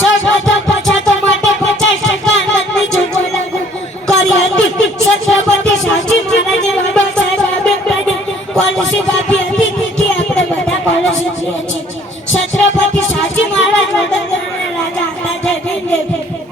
સૌપ્રથમ પછાતો માટે 50% આનંદની જોગવાઈ લાગુ કરી હતી. છત્રપતિ શાહજી મહારાજે બાબા સાહેબ આંબેડકરને સ્કોલરશીપ આપી